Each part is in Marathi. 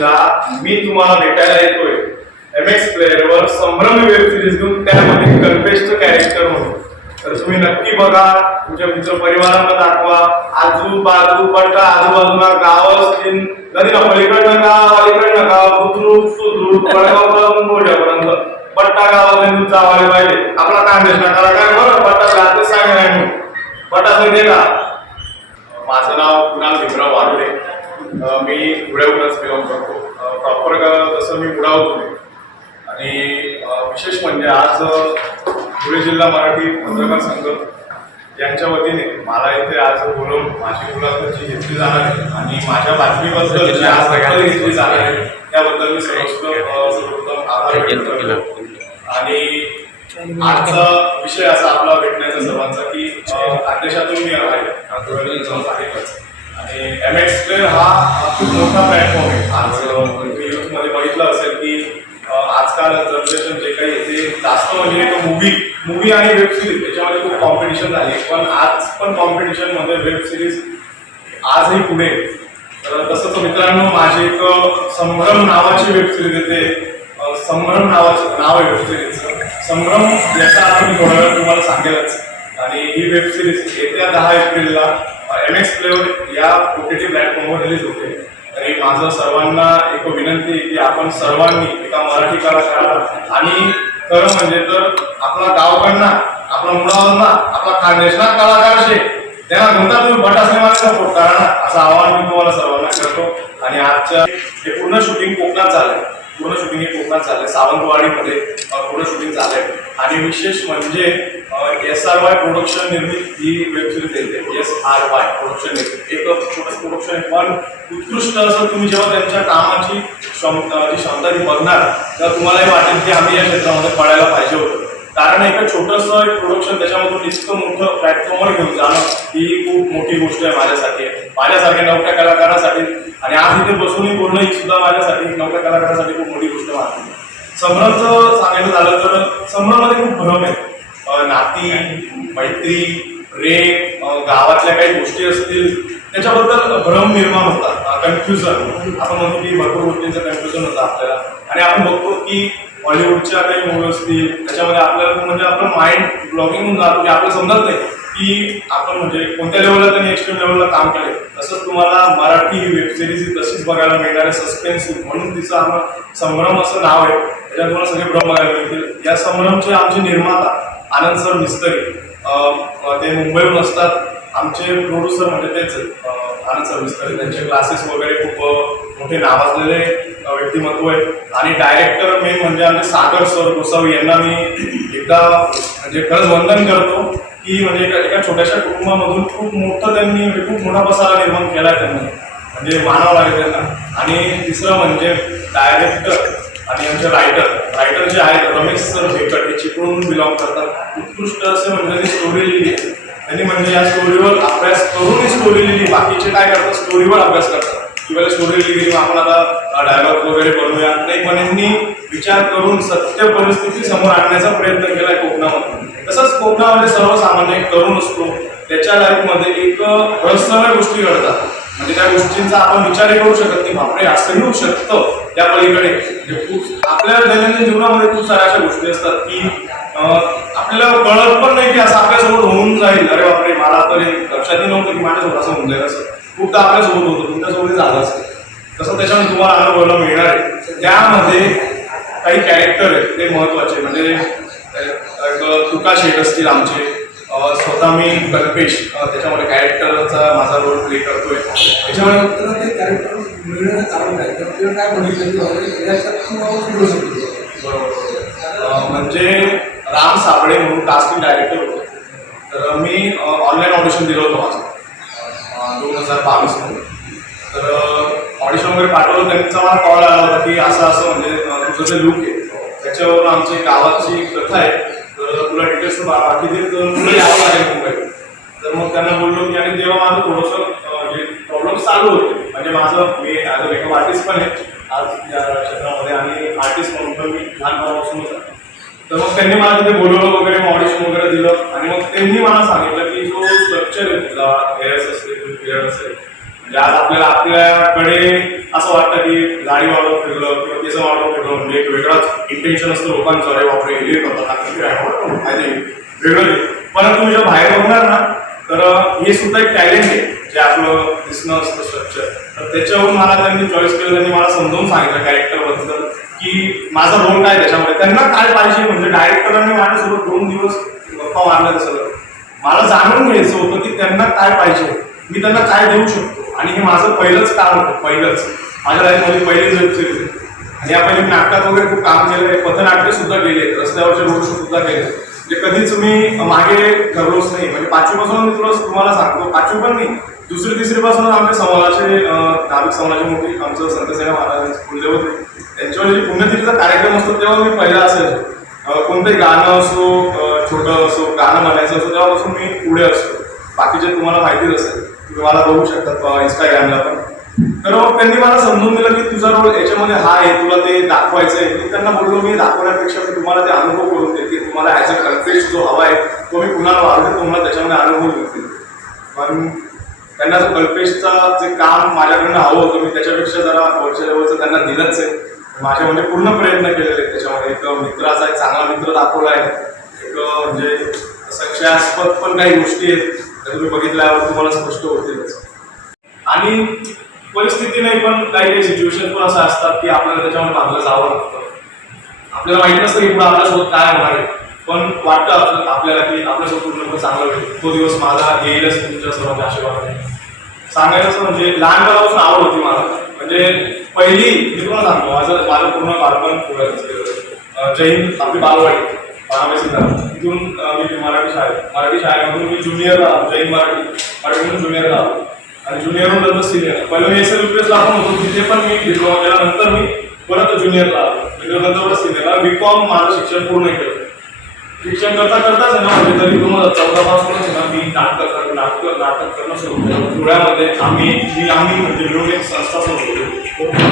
सिरीजला मी तुम्हाला भेटायला येतोय MX प्लेअरवर संभ्रम वेब सिरीज घेऊन, त्यामध्ये कल्पेशचं कॅरेक्टर म्हणून. तर तुम्ही नक्की बघा, तुमच्या मित्र परिवारांना दाखवा. आजूबाजू पट्टा, आजूबाजूला गाव असतील, नदीला पलीकडनं गाव, अलीकडनं गाव, बुद्रुक सुद्रुक वडगावपासून मोठ्यापर्यंत पट्टा गावाला न्यूज जावाले पाहिजे. आपला कांदेश नकारा काय बरं पट्टा जाते सांग नाही पट्टा सांगते का. माझं नाव कुणाल भीमराव वाडोळे. मी धुळ्याहूनच बिलॉंग करतो. प्रॉपर तसं मी मुळावतो. आणि विशेष म्हणजे आज धुळे जिल्हा मराठी पत्रकार संघ यांच्या वतीने मला इथे आज बोलवून माझी मुलाखत घेतली जाणार आहे आणि माझ्या बातमीबद्दल जी आज घेतली जाणार आहे त्याबद्दल मी सर्वप्रथम आभार व्यक्त करतो. आणि आजचा विषय असा आपला भेटण्याचा सर्वांचा की खानदेशातून मी आहे आणि MX प्लेअर हा खूप मोठा प्लॅटफॉर्म आहे. आज मी यूथमध्ये बघितलं असेल की आजकाल जनरेशन जे काही येते जास्त म्हणजे मूवी आणि वेब सिरीज त्याच्यामध्ये खूप कॉम्पिटिशन झाली. पण आज पण कॉम्पिटिशन मध्ये वेब सिरीज आजही पुढे. तर तसंच मित्रांनो माझी एक संभ्रम नावाची वेब सिरीज येते. संभ्रम नावाचं नाव आहे वेब सिरीजचं. संभ्रम याचा अर्थ मी थोडा वेळ तुम्हाला सांगेलच. आणि ही वेब सिरीज येत्या 10 एप्रिलला MX प्लेअर या OTT प्लॅटफॉर्मवर रिलीज होते. तरी माझं सर्वांना एक विनंती आहे की आपण सर्वांनी एका मराठी कलाकाराला आणि खरं म्हणजे तर आपला गावकडना, आपला मुळावरना, आपला खानदेशना कलाकार असे त्यांना म्हणता तुम्ही बटा सिनेमाला सपोर्ट करा ना, असं आवाहन मी तुम्हाला सर्वांना करतो. आणि आजच्या हे पूर्ण शूटिंग कोकणात झालंय. पूर्ण शूटिंग हे कोकणात झालंय, सावंतवाडीमध्ये पूर्ण शूटिंग झालंय. आणि विशेष म्हणजे SRY प्रोडक्शन निर्मित ही वेब सिरीज येते. SRY प्रोडक्शन निर्मित एक छोटंच प्रोडक्शन आहे, पण उत्कृष्ट असं. तुम्ही जेव्हा त्यांच्या कामाची क्षमता ती बघणार तेव्हा तुम्हालाही वाटेल की आम्ही या क्षेत्रामध्ये पडायला पाहिजे होतं. कारण एक छोटंसं एक प्रोडक्शन त्याच्यामधून इतकं मोठं प्लॅटफॉर्मवर घेऊन जाणं ही खूप मोठी गोष्ट आहे माझ्यासाठी, माझ्यासारख्या नवख्या कलाकारासाठी. आणि आज इथे बसूनही बोलणं ही सुद्धा माझ्यासाठी नवख्या कलाकारासाठी खूप मोठी गोष्ट वाटते. संभ्रमचं सांगायचं झालं तर संभ्रममध्ये खूप भ्रम आहे. नाती, मैत्री, प्रेम, गावातल्या काही गोष्टी असतील त्याच्याबद्दल भ्रम निर्माण होतात, कन्फ्युजन. आपण म्हणतो की भरपूर गोष्टींचं कन्फ्युजन होतं आपल्याला. आणि आपण बघतो की हॉलिवूडच्या काही मूव्ही असतील त्याच्यामध्ये आपल्याला म्हणजे आपलं माइंड ब्लॉगिंग होऊन जातो की आपल्याला समजत नाही की आपण म्हणजे कोणत्या लेवलला त्यांनी एक्स्ट्रीम लेवलला काम केले. तसंच तुम्हाला मराठी ही वेब सिरीज ही तशीच बघायला मिळणार आहे, सस्पेन्स, म्हणून तिचं आपण संभ्रम असं नाव आहे. त्याच्यात तुम्हाला सगळे भ्रम बघायला मिळतील. या संभ्रमचे आमचे निर्माता आनंद सर मिस्त्री ते मुंबईहून असतात. आमचे प्रोड्युसर म्हणजे तेच आनंद सर मिस्त्री. त्यांचे क्लासेस वगैरे खूप मोठे नावाजलेले व्यक्तिमत्व आहे. आणि डायरेक्टर मेन म्हणजे आमचे सागर सर गोसावी यांना मी एकदा म्हणजे खरंच वंदन करतो की म्हणजे एका छोट्याशा कुटुंबामधून खूप मोठं त्यांनी म्हणजे खूप मोठा पसारा निर्माण केला आहे त्यांनी, म्हणजे मानावं लागेल त्यांना. आणि तिसरं म्हणजे डायरेक्टर आणि आमचे रायटर जे आहेत रमेश सर भेकट, हे चिपळूण बिलॉंग करतात. उत्कृष्ट असे म्हणजे त्यांनी स्टोरी लिहिली आहे. त्यांनी म्हणजे या स्टोरीवर अभ्यास करून स्टोरी लिहिली. बाकीचे काय करतात, स्टोरीवर अभ्यास करतात किंवा स्टोरी लिहिली आपण आता डायलॉग वगैरे बनवूया नाही, पण यांनी विचार करून सत्य परिस्थिती समोर आणण्याचा प्रयत्न केलाय कोकणामध्ये. तसंच कोकणामध्ये सर्वसामान्य एक तरुण असतो, त्याच्या लाईफमध्ये एक रहस्यमय गोष्टी घडतात. म्हणजे त्या गोष्टींचा आपण विचारही करू शकत नाही, बापरे असंही होऊ शकतं त्या पलीकडे. म्हणजे खूप आपल्या दैनंदिन जीवनामध्ये खूप साऱ्या अशा गोष्टी असतात की आपल्याला कळत पण नाही की असं आपल्यासोबत होऊन जाईल. अरे बापरे, मला तरी लक्षातही नव्हतं की माझ्यासोबत असं होऊन जाईल. असं खूपदा आपल्यासोबत होतं, तुमच्यासोबतही झालं असेल. तसं त्याच्यामध्ये तुम्हाला अनुभवायला मिळणार आहे. त्यामध्ये काही कॅरेक्टर आहेत ते महत्वाचे. म्हणजे तुका शेठ असतील आमचे, स्वतः मी कल्पेश त्याच्यामध्ये कॅरेक्टरचा माझा रोल प्ले करतोय. त्याच्यामध्ये ते कॅरेक्टर मिळण्याचं कारण काय तर काय बरोबर. म्हणजे राम साबळे म्हणून कास्टिंग डायरेक्टर होते. तर मी ऑनलाईन ऑडिशन दिलं होतं माझं 2022 मध्ये. तर ऑडिशन वगैरे पाठवलं, त्यांचा मला कॉल आला होता की असं असं म्हणजे तुझं जे लुक आहे त्याच्यावर आमची गावाची कथा आहे, तर तुला डिटेल्स बाकी दे, तर तुला यावं लागेल मुंबईत. तर मग त्यांना बोललो की, आणि तेव्हा माझं थोडंसं जे प्रॉब्लेम चालू होते. म्हणजे माझं मी ॲज अ मेकअप आर्टिस्ट पण आहे आज या क्षेत्रामध्ये, आणि आर्टिस्ट म्हणून पण मी लहानपणापासूनच आहे. तर मग त्यांनी मला तिथे बोलवलं वगैरे, ऑडिशन वगैरे दिलं. आणि मग त्यांनी मला सांगितलं की जो स्ट्रक्चर आहे तुझा, हेअर्स असते, हेअर असेल, म्हणजे आज आपल्याकडे असं वाटतं की दाढी वाढवून फिरलं किंवा केस वाढवून फिरलं म्हणजे एक वेगळाच इंटेन्शन असतं लोकांचं, अरे बापरे हे करतात वेगळं. पण तुम्ही जेव्हा बाहेर बघणार ना तर हे सुद्धा एक टॅलेंट आहे जे आपलं दिसणं असतं स्ट्रक्चर. तर त्याच्यावरून मला त्यांनी चॉईस केलं, त्यांनी मला समजावून सांगितलं कॅरेक्टरबद्दल की माझा रोल काय त्याच्यामध्ये, त्यांना काय पाहिजे. म्हणजे डायरेक्टरांनी माझ्यासोबत 2 दिवस गप्पा मारल्या सगळं मला जाणून घ्यायचं होतं की त्यांना काय पाहिजे, मी त्यांना काय देऊ शकतो. आणि हे माझं पहिलंच काम होतं, पहिलंच माझ्या लाईफमध्ये पहिलीच वेब सिरीज आहे. आणि या पहिले नाटकात वगैरे खूप काम केलं आहे, पथनाट्य सुद्धा केले, रस्त्यावरचे रोड शो सुद्धा केले. म्हणजे कधीच मी मागे ठरलोच नाही. म्हणजे 5वी पासून मी तुम्हाला सांगतो, 5वी पण नाही, 2री 3री पासून आमच्या समाजाचे धार्मिक समाजाचे मोठी आमचं संतसेना महाराज कुलदेव होते, त्यांच्यावर जे पुण्यतिथीचा कार्यक्रम असतो तेव्हा मी पहिला असायचो. कोणतंही गाणं असो, छोटं असो, गाणं म्हणायचं असो, तेव्हापासून मी पुढे असतो. बाकीचे तुम्हाला माहितीच असेल, तुम्ही मला बघू शकतात इंस्टाग्रामला पण. तर मग त्यांनी मला समजून दिलं की तुझा रोल याच्यामध्ये हा आहे, तुला ते दाखवायचं आहे. मी त्यांना बोललो मी दाखवण्यापेक्षा मी तुम्हाला ते अनुभव करून देते, की तुम्हाला ॲज अ कन्फ्रेश जो हवा आहे तो मी कुणाला वाढवते, तुम्हाला त्याच्यामध्ये अनुभव देते. पण त्यांना जो कल्पेशचा जे काम माझ्याकडनं हवं होतं मी त्याच्यापेक्षा जरा वरच्या लेवलचं त्यांना दिलंच आहे. माझ्यामध्ये पूर्ण प्रयत्न केलेले आहेत. त्याच्यामध्ये एक मित्राचा एक चांगला मित्र दाखवला आहे, एक म्हणजे संशयास्पद पण काही गोष्टी आहेत त्या तुम्ही बघितल्यावर तुम्हाला स्पष्ट होतीलच. आणि परिस्थिती नाही पण काही काही सिच्युएशन पण असं असतात की आपल्याला त्याच्यामध्ये मागलं जावं लागतं. आपल्याला माहित नसतं की पुढे आपल्यासोबत काय होणार आहे, पण वाटतं आपल्याला की आपल्यासोबत पूर्ण चांगलं होईल. तो दिवस माझा येईलच तुमच्या सर्वांच्या आशीर्वादाने. सांगायचं म्हणजे लहानपणापासून आवड होती मला. म्हणजे पहिली मी तुम्हाला सांगतो, माझं पूर्ण बालपण पुढे जैन आपली बालवाडी तिथून मी मराठी शाळेमधून मी ज्युनियरला आलो, जैन मराठीमधून ज्युनियरला आलो. आणि ज्युनियरहून नंतर सिनियर. पहिलं मी SLUPS ला पण होतो, तिथे पण मी डिप्लोमा केला. नंतर मी परत ज्युनियरला आलो, नंतर सिनियरला. BCom माझं शिक्षण पूर्ण केलं. शिक्षण करता करताच आहे ना, म्हणजे तरी 2014 पासूनच ना मी नाटक करणं सुरू केलं. धुळ्यामध्ये आम्ही म्हणजे मिळून एक संस्था सुरू केली.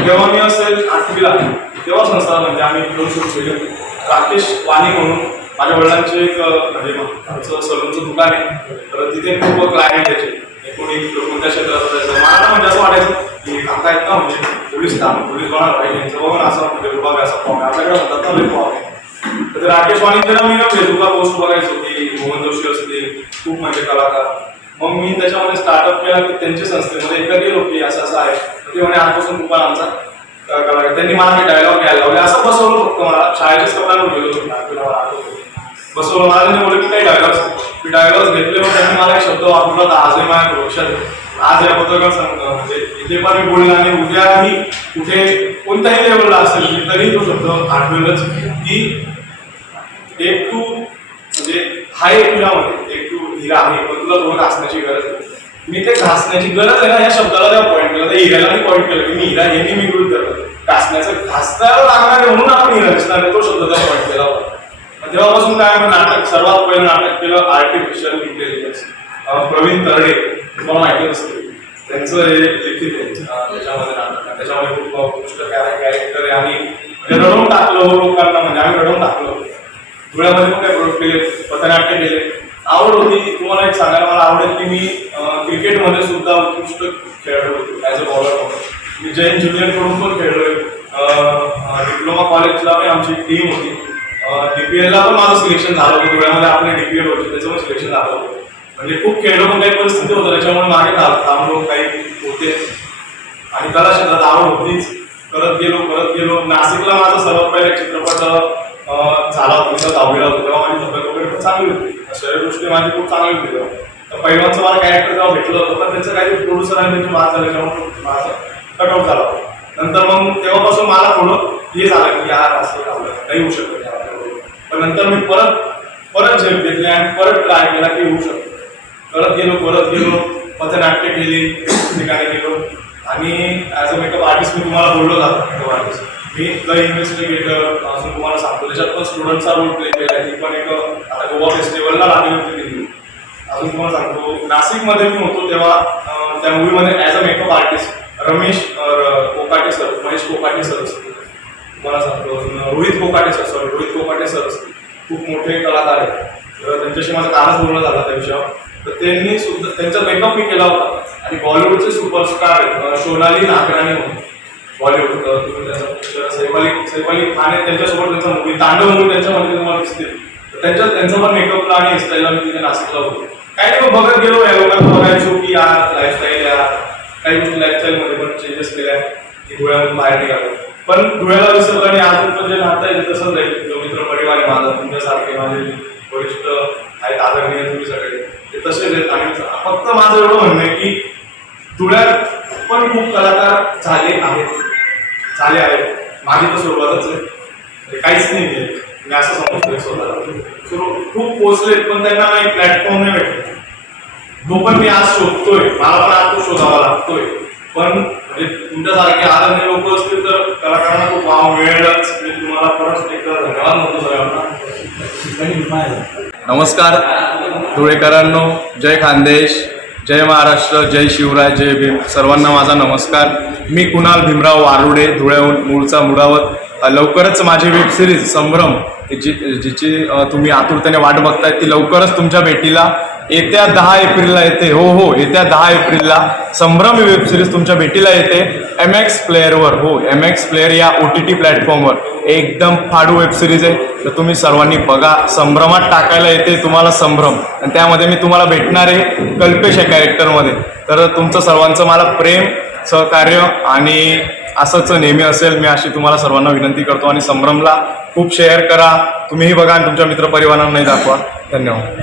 तेव्हा मी असेल 8वीला तेव्हा संस्था म्हणजे आम्ही मिळून सुरू केली. राकेश वाणी म्हणून माझ्या वडिलांचे एक म्हणजे आमचं सलूनचं दुकान आहे. तर तिथे खूप क्लायंट यायचे, कोणी कोणत्या क्षेत्रात असायचं. मला म्हणजे असं वाटायचं की काका आहेत ना, म्हणजे पोलीस बनणार पाहिजे यांचं बघून असं म्हणजे विभाग असा फॉर्म आपल्याकडे होतात ना लई फॉर्म. तर राकेश वाणींचे मी ना फेसबुकला पोस्ट बघायचो की मोहन जोशी असतील खूप म्हणजे कलाकार. मग मी त्याच्यामध्ये स्टार्टअप केला की त्यांच्या संस्थेमध्ये एकदा गेलो की असं असं आहे. ते म्हणे आजपासून खूप आमचा कलाकार. त्यांनी मला डायलॉग घ्यायला लावले. असं बसवलं फक्त मला, शाळेच्याच कपड्यांवर गेलो होतो बसवलं. मला त्यांनी बोललं की काही डायलॉग्स घेतले. मग त्यांनी मला एक शब्द वापरला तर आजही माझ्या लक्षात. आज या पत्रकार म्हणजे इथे पण मी बोलला आणि उद्याही कुठे कोणत्याही लेवलला असेल तरी तो शब्द आठवेलच की एक तू म्हणजे हाय तुझ्यामध्ये एक तू हिरा आहे, पण तुला थोडं घासण्याची गरज आहे. मी ते घासण्याची गरज आहे ना या शब्दाला तेव्हा पॉईंट केला, त्या हिऱ्याला मी पॉईंट केलं की मी हिरा हे मी गृहीत धरलं. घासण्याला लागणार आहे म्हणून आपण हिरा दिसणार आहे, तो शब्द तेव्हा पॉईंट केला होता. तेव्हापासून काय नाटक, सर्वात पहिलं नाटक केलं आर्टिफिशियल इंटेलिजन्स. प्रवीण तरडे तुम्हाला माहिती असते, त्यांचं हे लिखित आहे त्याच्यामध्ये नाटक. त्याच्यामध्ये खूप उत्कृष्ट कॅरेक्टर आहे आणि रडवून टाकलं लोकांना. म्हणजे आम्ही रडवून टाकलं. धुळ्यामध्ये पण काही प्रोडक्ट केले, पथनाट्य केले. आवड होती. तुम्हाला एक सांगायला मला आवडेल की मी क्रिकेटमध्ये सुद्धा उत्कृष्ट खेळलो होतो ॲज अ बॉलर म्हणून. मी जैन ज्युनियरकडून पण खेळलोय. डिप्लोमा कॉलेजला पण आमची टीम होती. DPL ला पण माझं सिलेक्शन झालं होतं. धुळ्यामध्ये आपले DPL होते, त्याचं पण सिलेक्शन झालं होतं. म्हणजे खूप खेळलो पण काही परिस्थिती होतं त्याच्यामुळे मागे थांबलो काही होते. आणि कला क्षेत्रात आवड होतीच. करत गेलो. नाशिकला माझा सर्वात पहिला चित्रपट झाला होता. मी 10वीला होतो तेव्हा माझी तब्येत वगैरे पण चांगली होती, शरीरदृष्टी माझी खूप चांगली होती तेव्हा. तर पहिल्यांचं मला कॅरेक्टर तेव्हा भेटलं होतं, पण त्याचं काही प्रोड्युसर आणि त्यांची बात झाल्याच्यामुळे माझं कटआउट झाला होता. नंतर मग तेव्हापासून मला थोडं हे झालं की यार असं आपलं नाही होऊ शकत. पण नंतर मी परत झेप घेतली आणि परत ट्राय केला की होऊ शकतो. करत गेलो. पथनाट्य केली, ठिकाणी गेलो. आणि ॲज अ मेकअप आर्टिस्ट मी तुम्हाला बोललो जातो. Makeup artist me the investigator अजून तुम्हाला सांगतो. त्याच्यात पण स्टुडंटचा रोल प्ले केला आहे. ती पण एक आता गोवा फेस्टिवलला लागली होती ती. अजून तुम्हाला सांगतो नाशिकमध्ये मी होतो तेव्हा त्या मूवीमध्ये as a makeup artist Ramesh Kokate sir, Mahesh Kokate sir असतील. तुम्हाला सांगतो अजून रोहित कोकाटे सर असतील. खूप मोठे कलाकार आहेत. त्यांच्याशी माझं कालच बोलणं झालं त्या विषयावर. तर त्यांनी सुद्धा त्यांचा मेकअप मी केला होता आणि बॉलिवूडचे सुपरस्टार सोनाली नागराणी म्हणून बॉलिवूड तुम्ही त्याचा picture सैफ अली खान आहे त्यांच्यासोबत त्यांचा मूवी तांडव मूवी त्यांच्यामध्ये तुम्हाला दिसतील त्यांचा पण मेकअपला आणि हेअरस्टाईलला मी तिथे नाशिकला होतो. काही नाही बघत गेलो या लोकांना बघायचो की या लाईफस्टाईल या काही गोष्टी लाईफस्टाईलमध्ये पण चेंजेस केल्या की धुळ्यामधून बाहेर निघालो. पण धुळ्याला विसरलं आणि अजून पण जे नातं आहे ते तसंच आहे. जो मित्र परिवार आहे माझा तुमच्यासारखे माझे वरिष्ठ आहेत आदरणीय तुम्ही सगळे ते तसेच आहेत. आणि फक्त माझं एवढं म्हणणं आहे की धुळ्यात पण खूप कलाकार झाले आहेत. माझी तर सुरुवातच आहे काहीच नाही आहे मी असं समजतोय स्वतःला. खूप पोचलेत पण त्यांना काही प्लॅटफॉर्म नाही भेटत. तो पण मी आज शोधतोय मला पण आज तो शोधावा लागतोय. पण म्हणजे तुमच्यासारखे आदरणीय लोक असतील तर कलाकारांना खूप वाव मिळेलच. मी तुम्हाला परत एकदा धन्यवाद म्हणतो सगळ्यांना. नमस्कार धुळेकरांनो, जय खानदेश, जय महाराष्ट्र, जय शिवराय, जय भीम. सर्वांना माझा नमस्कार. मी कुणाल भीमराव वारुडे, धुळ्याहून मूळचा मुळावत. लवकरच माझी वेब सिरीज संभ्रम जिची तुम्ही आतुरतेने वाट बघताय ती लवकरच तुमच्या भेटीला येत्या 10 एप्रिलला येते. हो येत्या 10 एप्रिलला संभ्रम ही वेब सिरीज तुमच्या भेटीला येते MX प्लेअरवर. MX प्लेअर या OTT प्लॅटफॉर्मवर एकदम फाडू वेब सिरीज आहे. तर तुम्ही सर्वांनी बघा. संभ्रमात टाकायला येते तुम्हाला संभ्रम आणि त्यामध्ये मी तुम्हाला भेटणार आहे कल्पेश या कॅरेक्टरमध्ये. तर तुमचं सर्वांचं मला प्रेम सहकार्य आणि असंच नेहमी असेल मी अशी तुम्हाला सर्वांना विनंती करतो. आणि संभ्रमला खूप शेअर करा. तुम्हीही बघा आणि तुमच्या मित्रपरिवारांनाही दाखवा. धन्यवाद.